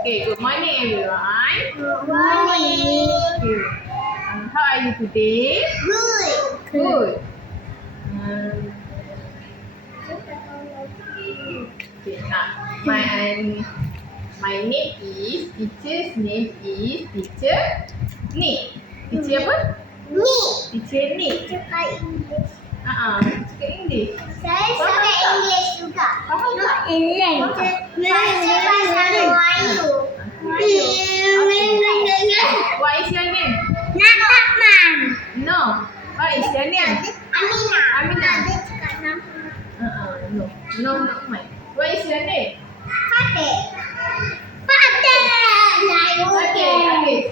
Okay, good morning everyone. Good morning. Okay. How are you today? Good. Good. Okay, my name is, teacher's name is Teacher Nick. Teacher apa? Me. Teacher Nick. Cakap English. Cakap English. Saya cakap English juga. Faham tak? English. Bahasa Melayu. What is your name? Nakman. No. What is your name? Amina. Amina. Dia cakap nama. No. No, not mine. What is your name? Fatih. Fatih. Okay.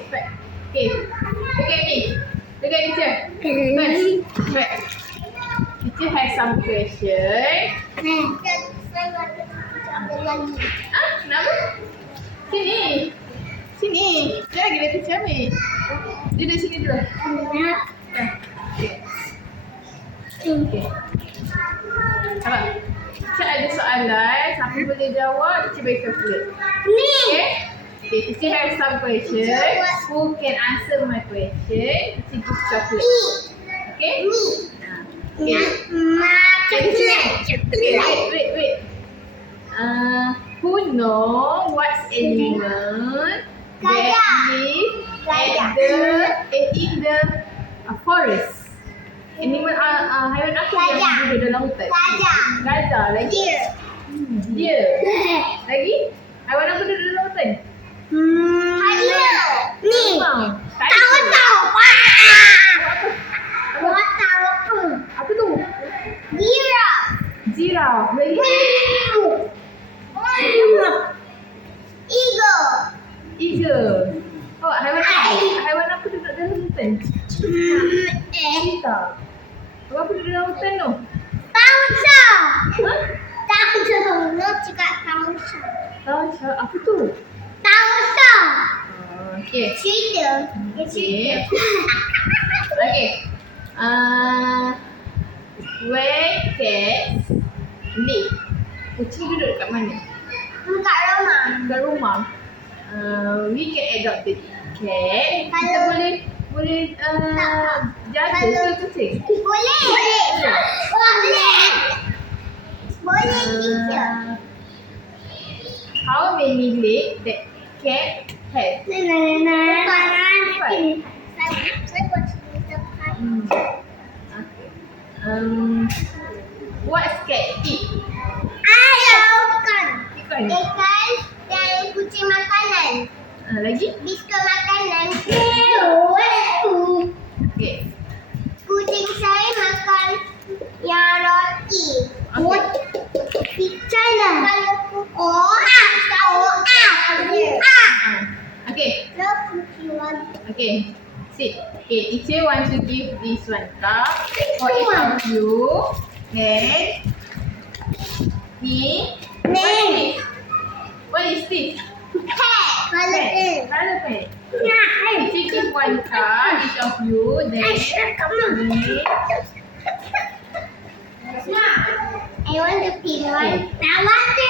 Okay. Look at me. Look at teacher. First. Teacher has some question. Saya ada lagi. Kenapa? Sini. Saya lagi ada teacher ambil. Duduk sini dulu. Okay. Abang, teacher ada soalan. Siapa boleh jawab, teacher bagi calculate. Okay? Okay, teacher have some question. Who can answer my question? Teacher give chocolate. Okay? Okay. Wait. Who know what's animal that live in the forest? Animal haiwan apa yang hidup dalam hutan? Gajah lagi. Deer. Lagi? Haiwan apa hidup dalam hutan? Apa tu? Giraffe. Lagi? Eagle. Oh, haiwan apa duduk dalam hutan? Cheetah. Apa duduk dalam hutan tu? Tausa. Apa tu? Okay. Okay. Where cats live? Kucing duduk dekat mana? Dekat rumah. We can adopt the cat. Kita boleh jaga ke kucing? How many legs that cat has? What's cat eat? Ikan. Dan kucing makanan. Lagi? Biskut makanan. Okay. Kucing saya makan yang roti. China. Okay. No, Okay. Sit. Okay. Teacher wants to give this one cup for each of you. Then what is this? Pen. Color pen. Teacher give one card each of you. Then I want the pink one. I want the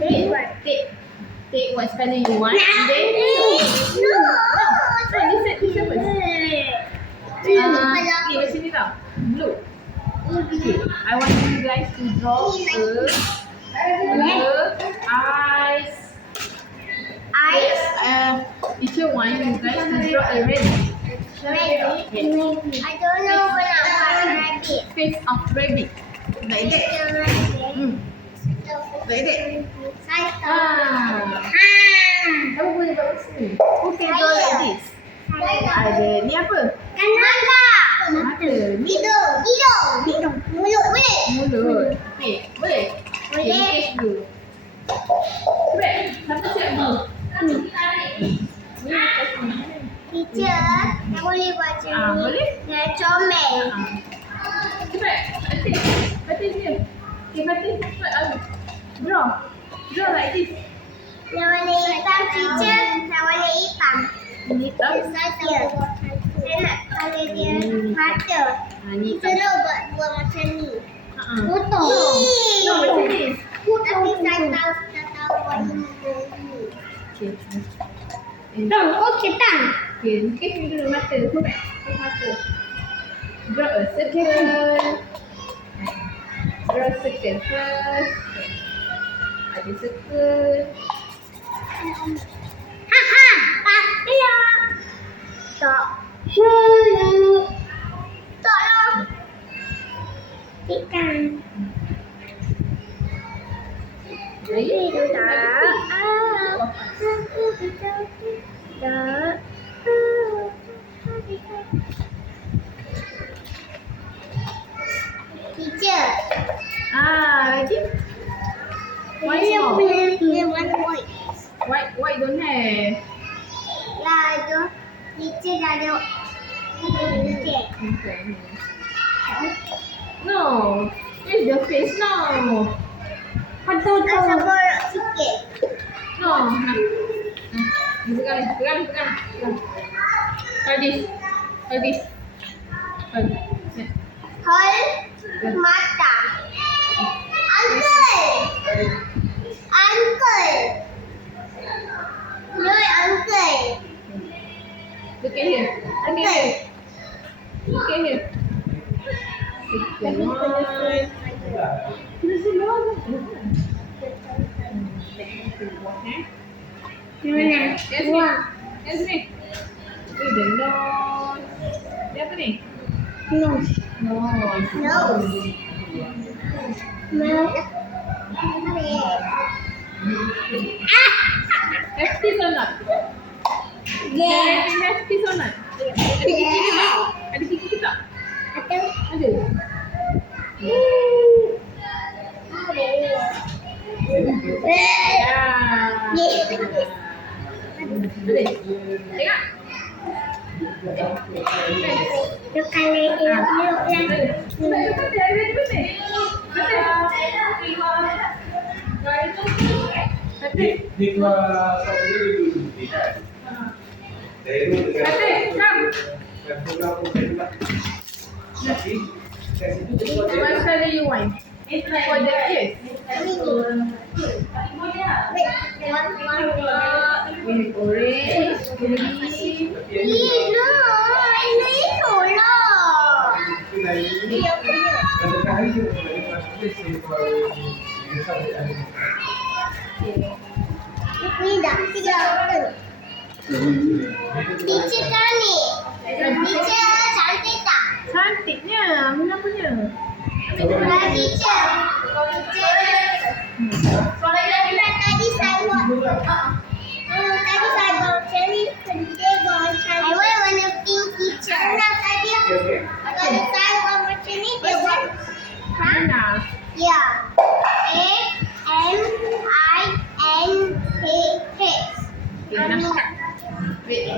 pink one. Take what color you want. And then listen first. Okay, macam ni tau. Blue. Okay. I want you guys to draw eyes. Teacher want you guys to draw a rabbit. I don't know when I want rabbit. Face of rabbit. Like that. Like that. Kamu boleh buat macam ni. Who can draw like this? Ada ni apa? Mata. Ni Hidung. Mulut. mulut. Okay, boleh? Okay, face dulu. Cepat. Siapa siap dulu? Ni lepas ni. Teacher, saya boleh buat macam ni. Boleh? Dengan comel. Cepat. Fatih dia. Okay, Fatih cepat. Draw like this. Yang warna hitam, teacher. Yang warna hitam. Ini hitam. Saya nak colour dia mata. Ni hitam. Kita buat macam ni. Potong. No, macam ni. Tapi saya tahu Okay. Tang, okey tang. Okay, lukis dulu mata. Lukis mata. Draw a circle. Draw a circle first. Ada circle. Ha. Tak dia. Tak. Hello. Tak lah. Ikan. Lagi? Teacher. Lagi? White Dia more. punya warna white. White don't have. Lah itu. Teacher dah ada. Teacher. Okay. No. It's the face now. Rasa borok sikit. No. Pegang. Hold this. Hold. Hold mata. Uncle. No, uncle. Look at here. Look at here. Yes, ni. The nose. Dia apa ni? Nose. Nose. Have teeth or not? Yeah. Have teeth or not? Ada gigi ke tak? Ada. Boleh. Tengok. Dia colour elok-elok lah. Di kelas satu dia dulu kan. Saya itu dengan program juga. Tapi saya situ juga What color you want? For the ears. We have orange, green. No, ini lah. Dia punya. kadang-kadang hari dia di kelas tu saya baru sampai ada. Ni dah 3 Teacher kami. Teacher cantik tak? Cantiknya, Amina punya. Teacher. Tadi saya buat. Tadi saya buat cherry potato. I want a pink teacher. Tadi saya buat macam ni dia buat. Mana? Ya. A-M-I-N-A-H. Okay, nampak. Wait.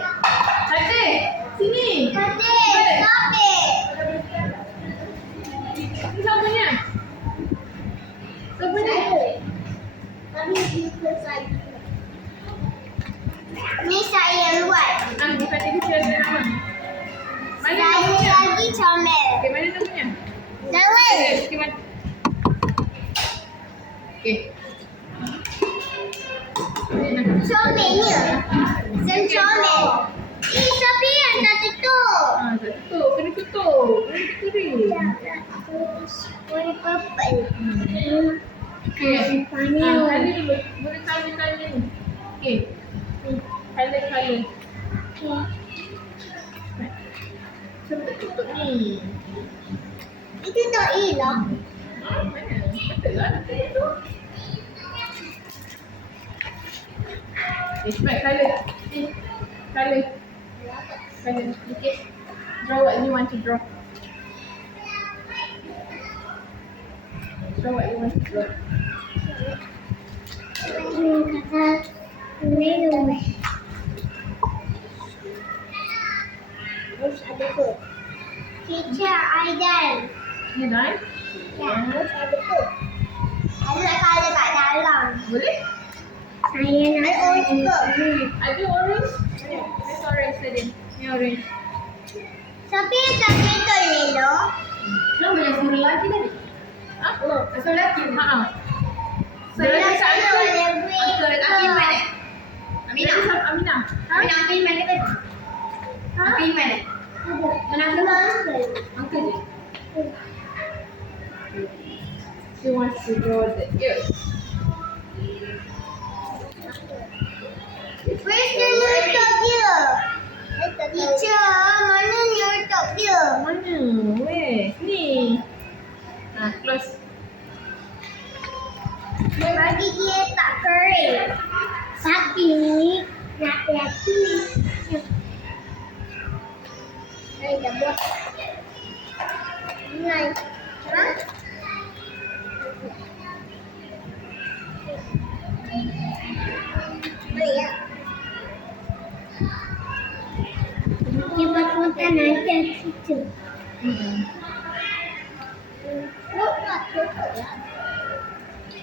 Cantik. Sini. Cantik. Stop it. Ini siapanya? Siapanya? Tapi ikut saya. Ni saya yang buat. Bukan tadi saya ada nama. Mana Saya namanya? lagi comel. Okay, mana namanya? Nama. Okay, mana? Okay. Comelnya. Sen comel. Tapi yang tak tutup. Tak tutup. Kena tutup. Kena tutup. Warna purple. Okay. Tadi dulu. Boleh tanya ni. Okay. Color. Cuba tak tutup ni. Itu tak hilang. Mana? Betul lah. Tutup. Smart color. Color. Okay. Draw what you want to draw. Draw what you want to draw. Kata minum. Terus ada tu. Teacher Aidan. Ni dah. Ya, terus ada tu. Ada kalau kat dalam. Boleh? Saya nak orange juga. Ada orange? Ada orange tadi. Ni orange. Tapi tak betul ni doh. Kau boleh suruh lagi tadi? Ha? Suruh lagi? Ha. Belah sana warna green. Okay. to draw the ears. Where's the letak dia? Teacher, mana letak dia? Mana? Where? Ni. Close. Bagi dia tak kering. Tapi hati-hati. Dah buat. Ingat. Ha? Boleh. Kita potong nanti situ.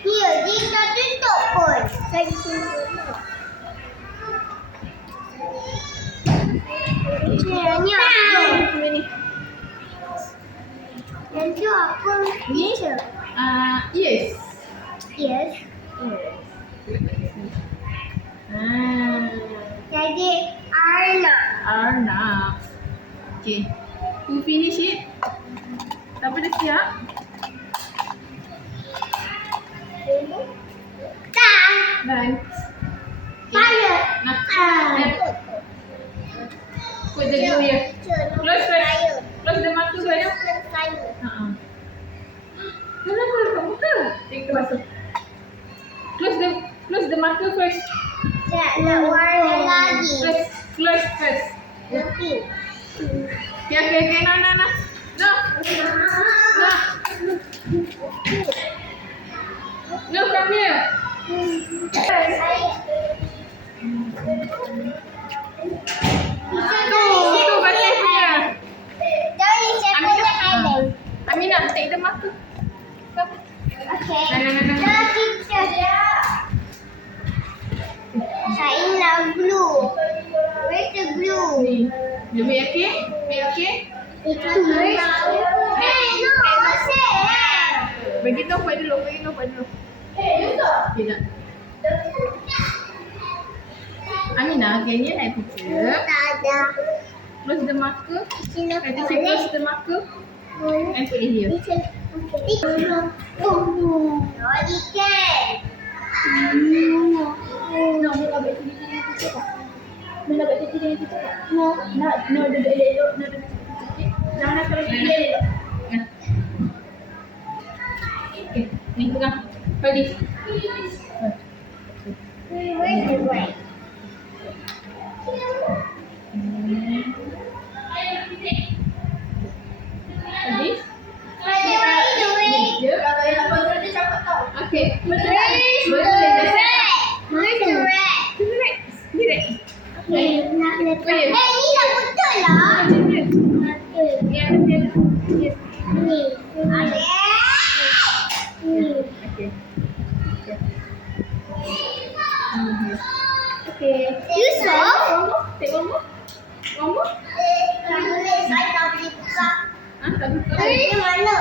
Dia tak tutup pun. Saya tutup. Ni apa ni? Nanti apa? Ni? Yes. Yes. Jadi Arnab. Okay. You finish it? Siapa dah siap? Tak. Dan. Fire. Put the glue here. Close first. Close the mata first. Kenapa kau buka? Kita masuk. Close the mata first. Tak nak warna lagi. Close first. Nanti. Okay. No. No, come here. Tu batas dia. Aminah, take the marker. Come. Okay. No. The teacher. Saya nak glue. Where's the glue? Ni. You make okay? Make okay? Itu where's? Hey, no, say. Bagi nampak dulu. Okay, dah. Aminah, can you have picture? Tak ada. Close the marker. Sini Kata saya close the marker. boleh. And put it here. Oh, ikan. No, mula baik sini tu. Mula baik sini tu. No, duduk elok. No, duduk. Jangan kalau sini elok. Okay, ni pegang. Hold this. Where's the right? Hold this. Okay. Where's the red? Where's the red? Direct. Okay, nak letak. Ni dah betul lah. Yes. Ni. Ada. Ni. Okay. You saw? Take one more. Tak boleh, saya tak boleh buka. Tak buka. Ini mana?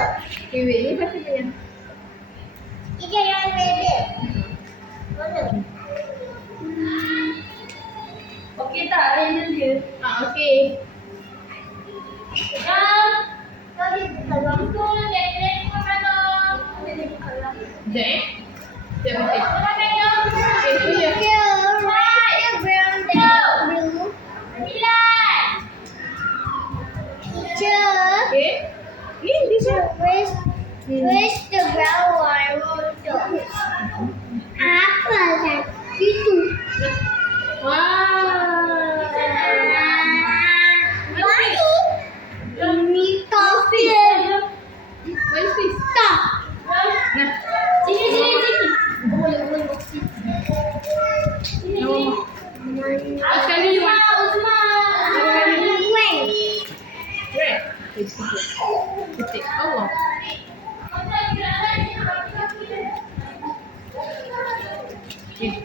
Okay, wait. Ni pasal dia. Ini yang red. Mana? Okay tak? Yang dia. Okay. Tadi buka lampu. Sekejap Sekejap Okay, tu dia. Okay. Ni dia. Where's the brown one? Apa kan? Itu. Wow. Ini topi. What is this? Tak. Nah. Sini. No. Sekali you want. Red. Titik. Allah. Okay.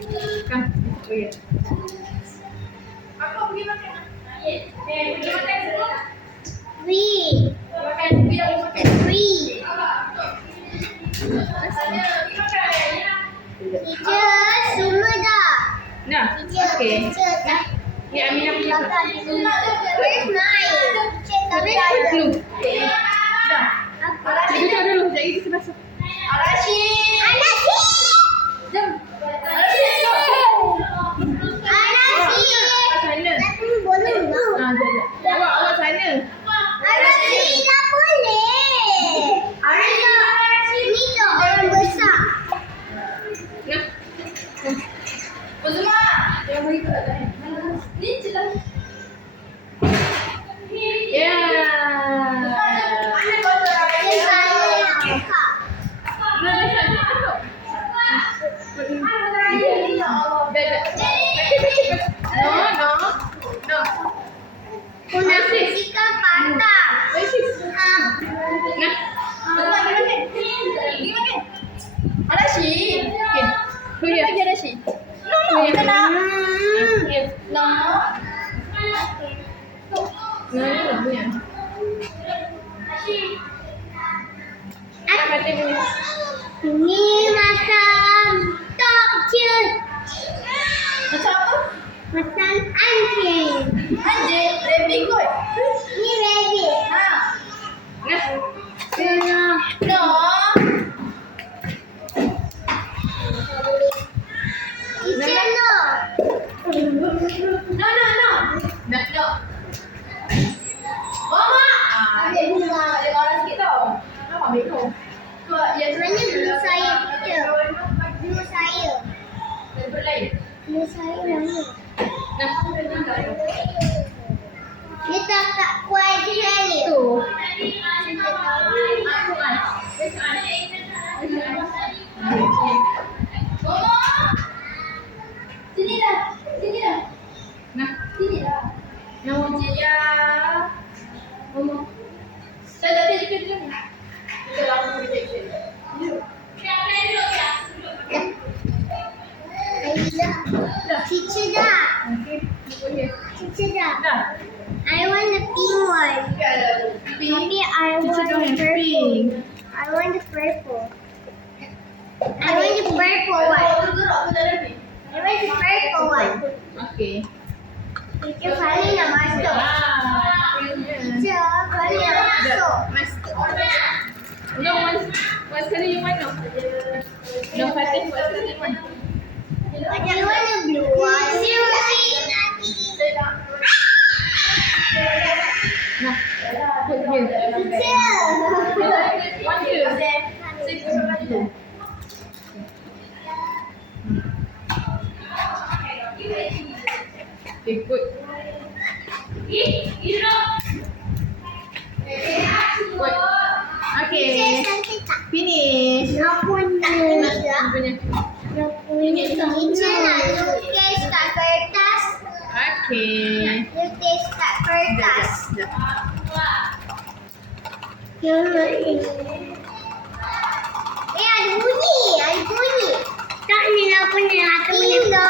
Come. Okay. Aku pergi makan. Pergi makan semua. Three. Makan. Biar aku makan. Three. Teacher, semua dah. Nah. Okay. Nah. Ni Aminah punya. Where's mine? Tapi glue. Dah. Duduk dulu. Jadi kita masuk. Arashi. Jom. Arashi. Arashi. Awak sana. Tapi boleh tak? Jom. Awak sana. Arashi tak boleh. Arashi ni tu orang besar. Nah. Uzma. Yang beri kat atas. Ni je lah. Ya. Mana kotor orang Dia dia? saya yang buka. No. Aku nak bersihkan patah. Uzma, dia makan. Dia makan. Arashi. Bagi Arashi. No, kita nak. No. Ini macam torture. Macam apa? Macam anjing. Anjing. Rabbit kot. Ni rabbit. Ha. No. Teacher no. No. No. Mama. Dia marah sikit tau. Nampak ambil kau. Mana blue saya teacher? Blue saya. Daripada lain. Blue saya mana? Dia tak kat kuat saya. Mama. Sini dah. Sini dah. Sini dah. Ya. Mama. Saya tak boleh juga dulu. Kita langsung pergi section. Teacher dah. Teacher dah. I want the pink one. Maybe I want the purple. I want the purple. I want the purple one. I want the purple one. Okay. Teacher Fali nak masuk. Teacher Fali nak masuk. No, what's the you want? No, Fatih, what's the you want? I want the blue one. Seriously? No, put here. Teacher. One, two. Okay, good. Good. Okay, Teacher cantik tak? finish. Nak punya. Nak punya. Nak punya. Teacher nak lukis kat kertas. Okay. Lukis kat kertas. Sekejap. Yang ini. Ada bunyi. Tak ni lah punya. Ini dah